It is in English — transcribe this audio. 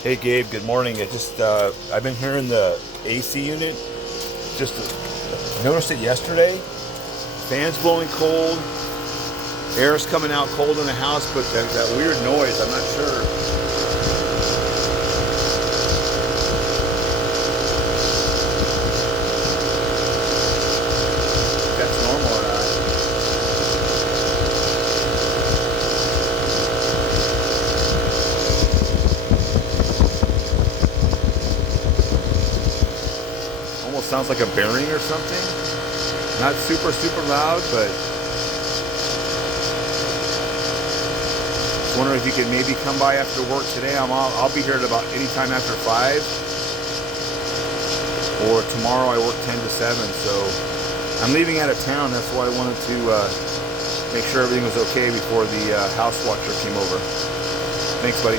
Hey Gabe, good morning. I've been hearing the AC unit. Just noticed it yesterday. Fans blowing cold, air's coming out cold in the house, but that weird noise. I'm not sure. If that's normal or not. Almost sounds like a bearing or something. Not super loud, but just wondering if you could maybe come by after work today. I'll be here at about any time after 5. Or tomorrow I work 10 to 7, so I'm leaving out of town. That's why I wanted to make sure everything was okay before the house watcher came over. Thanks, buddy.